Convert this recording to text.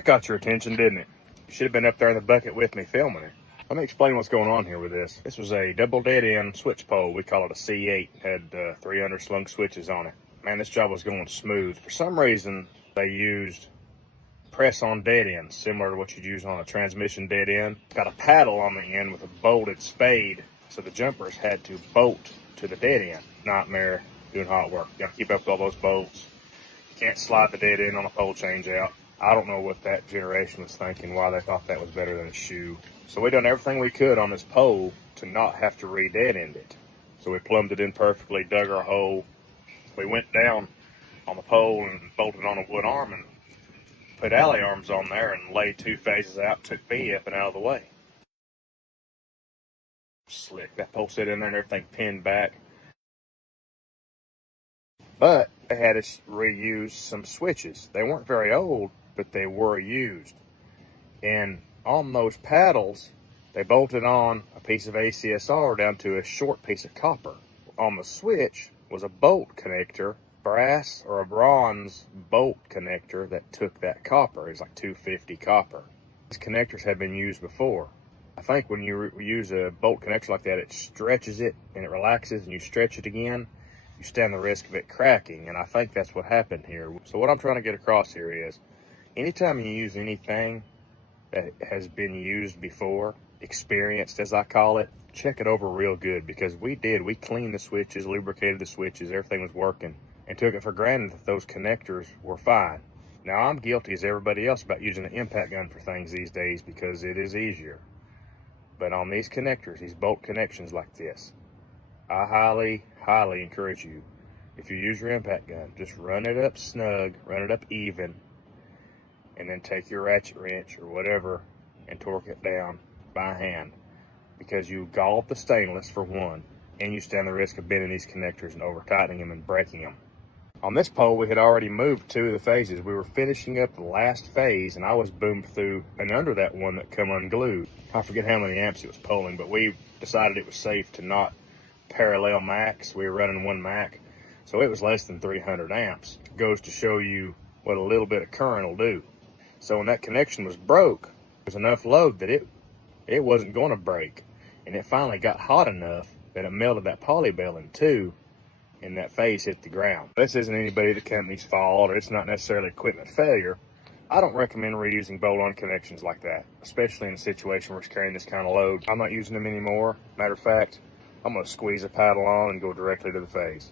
That got your attention, didn't it? You should have been up there in the bucket with me filming it. Let me explain what's going on here with this. This was a double dead end switch pole. We call it a C8. Had 300 slung switches on it. Man, this job was going smooth. For some reason, they used press on dead ends, similar to what you'd use on a transmission dead end. Got a paddle on the end with a bolted spade, so the jumpers had to bolt to the dead end. Nightmare doing hot work. You gotta keep up with all those bolts. You can't slide the dead end on a pole change out. I don't know what that generation was thinking, why they thought that was better than a shoe. So we done everything we could on this pole to not have to re-dead end it. So we plumbed it in perfectly, dug our hole. We went down on the pole and bolted on a wood arm and put alley arms on there and laid 2 phases out, took B up and out of the way. Slick. That pole sit in there and everything pinned back. But they had us reuse some switches. They weren't very old, but they were used. And on those paddles, they bolted on a piece of ACSR down to a short piece of copper. On the switch was a bolt connector, brass or a bronze bolt connector that took that copper. It's like 250 copper. These connectors had been used before. I think when you use a bolt connector like that, it stretches it and it relaxes, and you stretch it again, you stand the risk of it cracking, and I think that's what happened here. So what I'm trying to get across here is, anytime you use anything that has been used before, experienced as I call it, check it over real good, because we cleaned the switches, lubricated the switches, everything was working, and took it for granted that those connectors were fine. Now, I'm guilty as everybody else about using an impact gun for things these days because it is easier. But on these connectors, these bolt connections like this, I highly, highly encourage you, if you use your impact gun, just run it up snug, run it up even, and then take your ratchet wrench or whatever and torque it down by hand, because you gallop the stainless for one, and you stand the risk of bending these connectors and over tightening them and breaking them. On this pole, we had already moved 2 of the phases. We were finishing up the last phase, and I was boomed through and under that one that come unglued. I forget how many amps it was pulling, but we decided it was safe to not parallel max. We were running 1 Mac, so it was less than 300 amps. It goes to show you what a little bit of current will do. So when that connection was broke, there was enough load that it wasn't going to break, and it finally got hot enough that it melted that polybell in 2, and that phase hit the ground. This isn't anybody at the company's fault, or it's not necessarily equipment failure. I don't recommend reusing bolt-on connections like that, especially in a situation where it's carrying this kind of load. I'm not using them anymore. Matter of fact, I'm going to squeeze a paddle on and go directly to the phase.